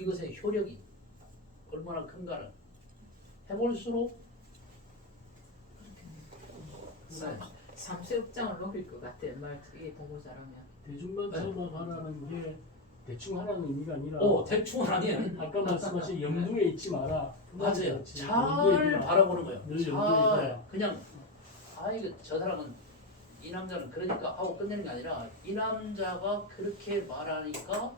이것의 효력이 얼마나 큰가를 해볼수록 네. 삼수욕장을 높일 것 같아. 말이 공부 잘하면. 대중만처럼하라는 게 대충 하라는 의미가 아니라 대충은 아니에요. 아까 말씀하신 염두에 있지 마라. 맞아요. 염두에 잘 있라. 바라보는 거예요. 늘 염두에 있라. 그냥 이거 저 사람은 이 남자는 그러니까 하고 끝내는 게 아니라 이 남자가 그렇게 말하니까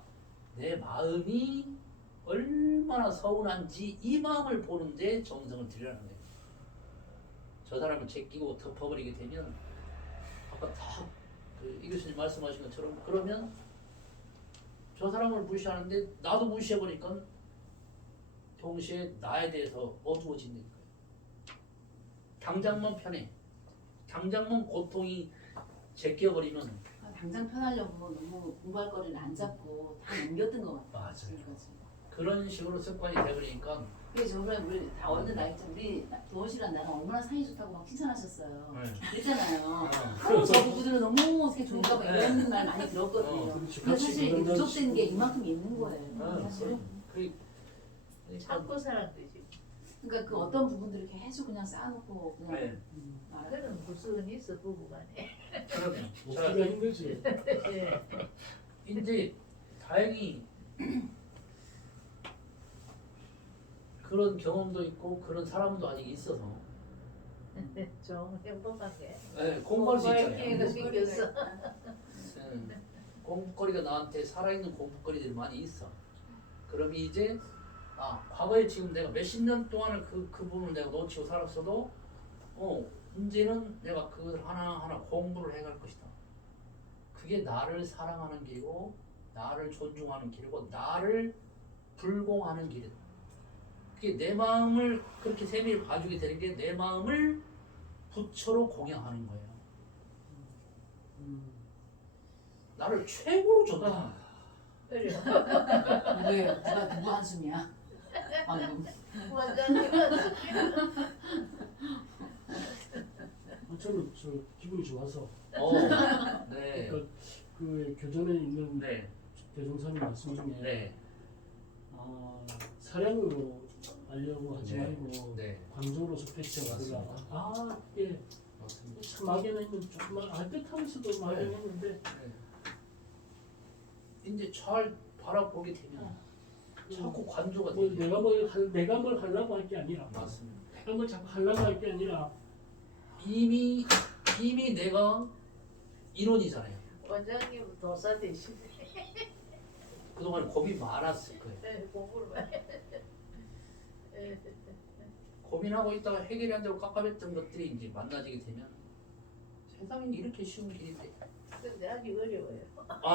내 마음이 얼마나 서운한지 이 마음을 보는데 정성을 들이라는 거예요. 저 사람을 제끼고 덮어버리게 되면 아까 이 교수님 말씀하신 것처럼 그러면 저 사람을 무시하는데 나도 무시해버리니까 동시에 나에 대해서 어두워지는 거예요. 당장만 편해. 당장만 고통이 제껴버리면 당장 편하려고 너무 공부할 거리를 안 잡고 다 넘겼던 것 같아요. 맞아요. 지금까지. 그런 식으로 습관이 돼버리니까 그래서 저번에 우리 다 어느 날짜 우리 도원 씨랑 나랑 얼마나 사이 좋다고 막 칭찬하셨어요. 그랬잖아요. 하루 저 부부들은 너무 어떻게 좋은가 봐 이런 말 많이 들었거든요. 그렇지. 근데 같이 사실 그런 부족된 게 이만큼 있는 거예요. 사실은. 그러니까 참고 사람들이. 그러니까 그 어떤 부분들을 계속 그냥 쌓아놓고 그냥 네. 말하는 그런 무슨 있어 부부간에. 그러면 먹기가 힘들지. 예. 이제 다행히 그런 경험도 있고 그런 사람도 아직 있어서 좀 행복한 게. 공부할 수 있잖아요. 기회가 생겼어. 공부거리가 나한테 살아있는 공부거리들이 많이 있어. 그럼 이제 과거에 지금 내가 몇십 년 동안을 그 부분을 내가 놓치고 살았어도 이제는 내가 그걸 하나하나 공부를 해갈 것이다. 그게 나를 사랑하는 길이고 나를 존중하는 길이고 나를 불공하는 길이다. 그게 내 마음을 그렇게 세밀히 봐주게 되는 게 내 마음을 부처로 공양하는 거예요. 나를 최고로 존중하는 거예요. 왜 누구 한숨이야? 방금. 원장님은 저는 기분이 좋아서 네. 그 교전에 있는 네. 대종사님 말씀 중에 네. 사량으로 알려고 하지 네. 말고 네. 관조로서 배치하라. 맞습니다. 이게 맞습니다. 참 막연했는 조금만 알듯하면서도 막연했는데 이제 잘 바라보게 되면 자꾸 관조가 뭐 되죠. 내가 뭘 하려고 할 게 아니라 맞습니다. 내가 뭘 자꾸 하려고 할 게 아니라 이미 내가 인원이잖아요. 원장님 도사 되시네. 그동안 고민 많았을 거예요. 공부를 많이. 고민하고 있다가 해결이 안 되고 깝깝했던 것들이 이제 만나지게 되면 세상에 이렇게 쉬운 길인데. 근데 아직 어려워요.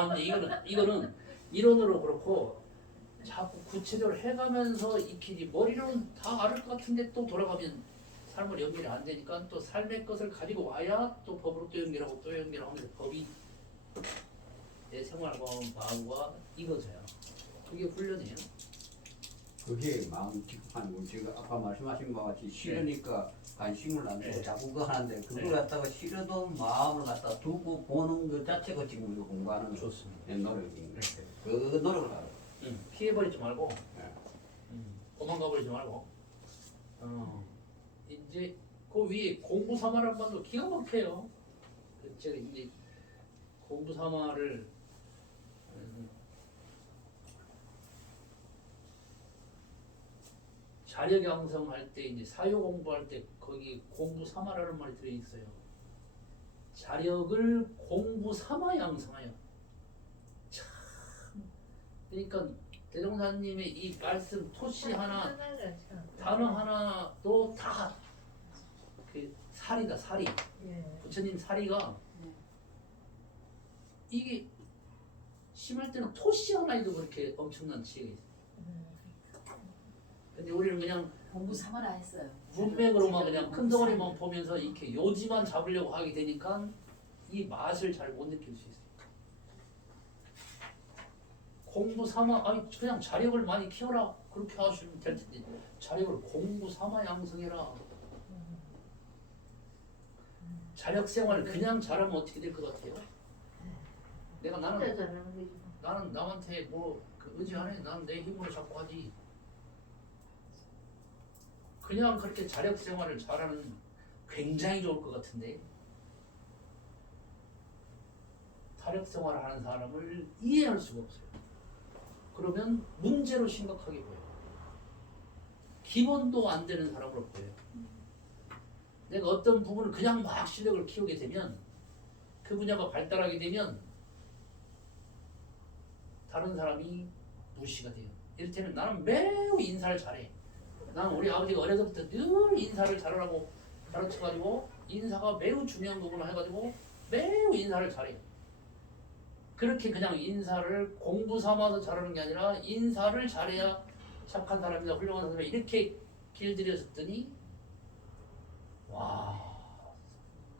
근데 이거는 이론으로 그렇고 자꾸 구체적으로 해가면서 익히지 머리로는 다 알을 것 같은데 또 돌아가면 삶을 연결이 안 되니까 또 삶의 것을 가지고 와야 또 법으로 또 연결하고 또 연결하면서 법이 내 생활과 마음과 이거져요. 그게 훈련이에요. 그게 마음 깊은 거 제가 아까 말씀하신 바와 같이 싫으니까 관심을 안 두고 네. 자꾸 그거 하는데 그걸 네. 갖다가 싫어도 마음을 갖다 두고 보는 것 자체가 지금 우리가 공부하는 좋습니다. 노력인 거예요. 그 노력을 하라. 피해버리지 말고 네. 도망가버리지 말고 이제 그 위에 공부 삼아라는 말도 기가 막혀요. 제가 이제 공부 삼아를 자력 양성할 때 이제 사요 공부할 때 거기 공부 삼아라는 말이 들어 있어요. 자력을 공부 삼아 양성하여. 참 그러니까 대종사님의 이 말씀 토시 하나 단어 하나도 다 그 사리다 사리. 예. 부처님 사리가 네. 이게 심할 때는 토시 하나에도 그렇게 엄청난 지혜가 있어요. 근데 우리는 그냥 공부 삼아라 했어요. 문맥으로만 그냥 큰 덩어리만 보면서 이렇게 요지만 잡으려고 하게 되니까 이 맛을 잘 못 느낄 수 있어요. 공부 삼아 그냥 자력을 많이 키워라 그렇게 하시면 될 텐데 자력을 공부 삼아 양성해라. 자력 생활 그냥 잘하면 어떻게 될 것 같아요? 나는 진짜 잘하는 거지. 나는 남한테 뭐 그 의지 안 해. 난 내 힘으로 자꾸 하지. 그냥 그렇게 자력 생활을 잘하는 굉장히 좋을 것 같은데 타력 생활을 하는 사람을 이해할 수가 없어요. 그러면 문제로 심각하게 보여요. 기본도 안 되는 사람으로 보여요. 내가 어떤 부분을 그냥 막 실력을 키우게 되면 그 분야가 발달하게 되면 다른 사람이 무시가 돼요. 이를테면 나는 매우 인사를 잘해. 나는 우리 아버지가 어려서부터 늘 인사를 잘하라고 가르쳐가지고 인사가 매우 중요한 부분을 해가지고 매우 인사를 잘해요. 그렇게 그냥 인사를 공부 삼아서 잘하는 게 아니라 인사를 잘해야 착한 사람이다, 훌륭한 사람이다 이렇게 길들여졌더니 와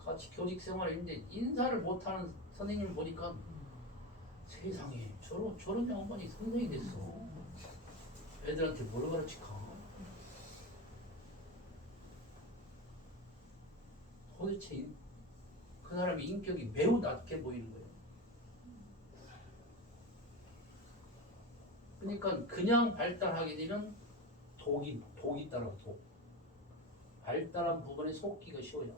같이 교직 생활했는데 인사를 못하는 선생님을 보니까 세상에 저런 양반이 선생이 됐어. 애들한테 뭘 가르칠까? 도대체 그 사람의 인격이 매우 낮게 보이는 거예요. 그러니까 그냥 발달하게 되면 독이 있다라고 독. 발달한 부분에 속기가 쉬워요.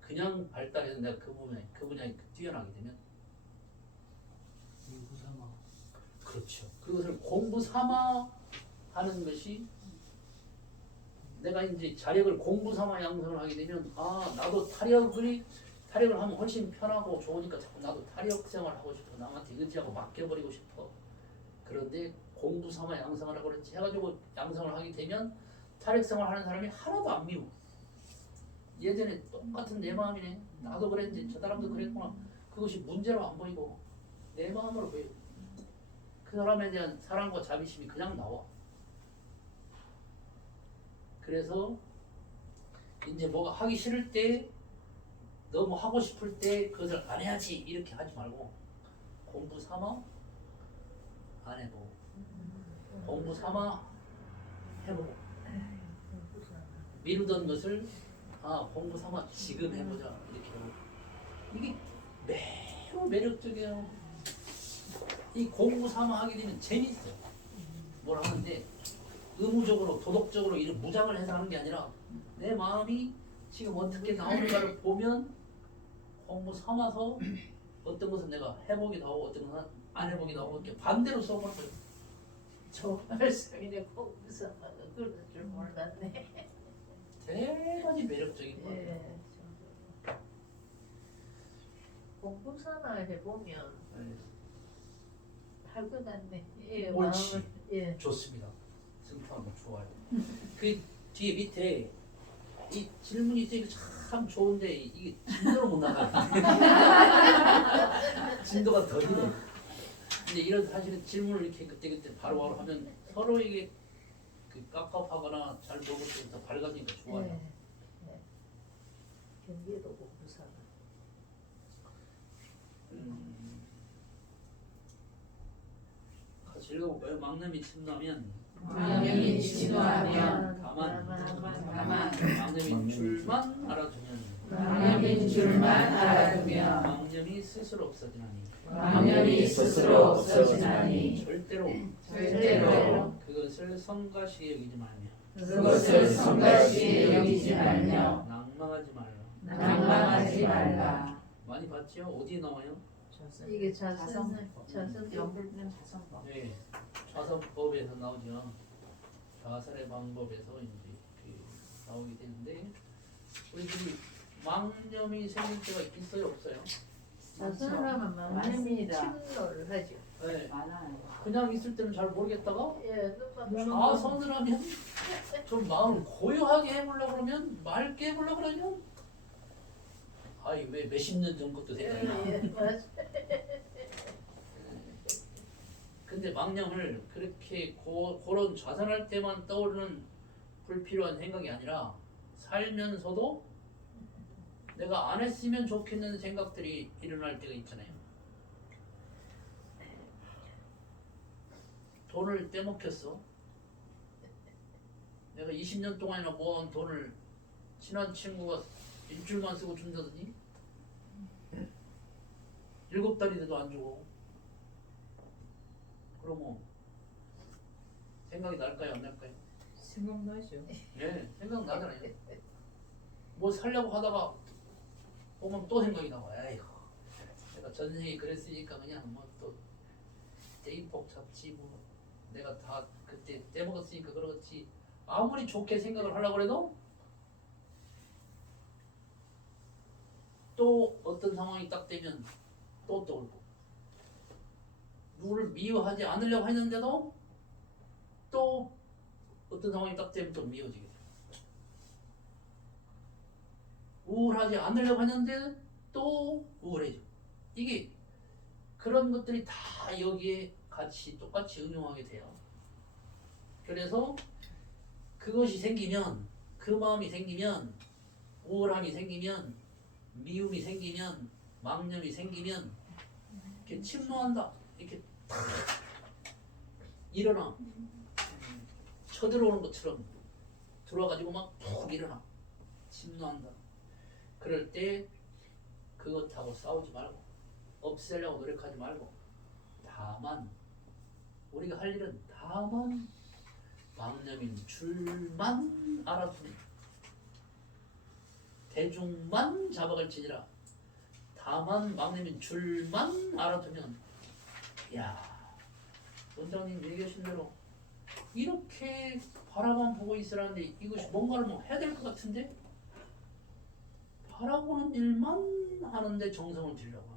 그냥 발달해서 내가 그 분야에 뛰어나게 되면 공부 삼아. 그렇죠. 그것을 공부 삼아 하는 것이 내가 이제 자력을 공부 삼아 양성을 하게 되면 아 나도 타력을 하면 훨씬 편하고 좋으니까 자꾸 나도 타력 생활하고 싶어. 남한테 의지하고 맡겨버리고 싶어. 그런데 공부 삼아 양성을 하고 그렇지 해가지고 양성을 하게 되면 타력 생활하는 사람이 하나도 안 미워. 예전에 똑같은 내 마음이네. 나도 그랬는데 저 사람도 그랬구나. 그것이 문제로 안 보이고 내 마음으로 보여. 그 사람에 대한 사랑과 자비심이 그냥 나와. 그래서 이제 뭐가 하기 싫을 때 너무 하고 싶을 때 그것을 안 해야지 이렇게 하지 말고 공부 삼아 안 해보고 공부 삼아 해보고 미루던 것을 공부 삼아 지금 해보자 이렇게 해보고 이게 매우 매력적이에요. 이 공부 삼아 하게 되면 재밌어요. 뭘 하는데 의무적으로 도덕적으로 이런 무장을 해서 하는 게 아니라 내 마음이 지금 어떻게 나오는가를 보면 공부 삼아서 어떤 것은 내가 해보기도 하고 어떤 것은 안 해보기도 하고 이렇게 반대로 써보는 거예요. 좋은 말씀이네. 공부 삼아가 그럴 줄 몰랐네. 대단히 매력적인 거예요. 예. 공부 삼아 해보면 네. 할 것 같네. 예, 옳지. 마음을, 예. 좋습니다. 승부하면 좋아요. 그 뒤에 밑에 이 질문이 되게 참 좋은데 이게 진도로 못 나가요. 진도가 더디네. 근데 이런 사실은 질문을 이렇게 그때 바로 하면 서로에게 그 깝깝하거나 잘 모르고 더 밝아지니까 좋아요. 예. 예. 경기도 공부 삼아. 같이 읽어볼까요? 망념이 침나면 망념이 침노하면 다만 다만 망념인 줄만 알아두면 망념인 줄만 알아두면 망념이 스스로 없어지나니 망념이 스스로 없어지나니 절대로 그것을 성가시게 여기지 말며 그것을 성가시게 여기지 말며 낭망하지 말라. 낭망하지 말라. 많이 봤죠? 어디에 나와요? 이게 자선 연불면 자선법. 네, 좌선법에서 나오죠. 좌선의 방법에서 이제 그 나오게 되는데 우리들이 망념이 생길 때가 있어요, 없어요? 자선하면 망념이 맞습니다. 침노를 하죠. 네, 많아요. 그냥 있을 때는 잘 모르겠다가 예, 좌선을 하면 좀 마음을 고요하게 해보려고 그러면 맑게 해보려고 그러면 아이 왜 몇십 년 전 것도 생각나. 예, 맞아. 근데 망념을 그렇게 그런 좌선할 때만 떠오르는 불필요한 생각이 아니라 살면서도 내가 안 했으면 좋겠는 생각들이 일어날 때가 있잖아요. 돈을 떼먹혔어. 내가 20년 동안이나 모아온 돈을 친한 친구가 일주일만 쓰고 준다더니 7달이 돼도 안 주고 뭐 생각이 날까요 안 날까요? 생각나죠. 네, 생각나잖아요. 뭐 살려고 하다가 보면 또 생각이 나고, 에이구, 내가 전생에 그랬으니까 그냥 뭐 또 대인폭 잡지 뭐 내가 다 그때 떼먹었으니까 그렇지. 아무리 좋게 생각을 하려고 해도 또 어떤 상황이 딱 되면 또 떠올고 누구를 미워하지 않으려고 했는데도 또 어떤 상황이 딱 되면 또 미워지게 돼. 우울하지 않으려고 했는데 또 우울해져. 이게 그런 것들이 다 여기에 같이 똑같이 응용하게 돼요. 그래서 그것이 생기면, 그 마음이 생기면, 우울함이 생기면, 미움이 생기면, 망념이 생기면 이렇게 침노한다. 이렇게 탁 일어나. 쳐들어오는 것처럼 들어와가지고 막 푹 일어나. 침노한다. 그럴 때 그것하고 싸우지 말고 없애려고 노력하지 말고 다만 우리가 할 일은 다만 망념인 줄만 알아두면 대중만 잡아갈지니라. 다만 망념인 줄만 알아두면 야 원장님 얘기하신 대로 이렇게 바라만 보고 있으라는데 이것이 뭔가를 뭐 해야 될 것 같은데 바라보는 일만 하는데 정성을 들이려고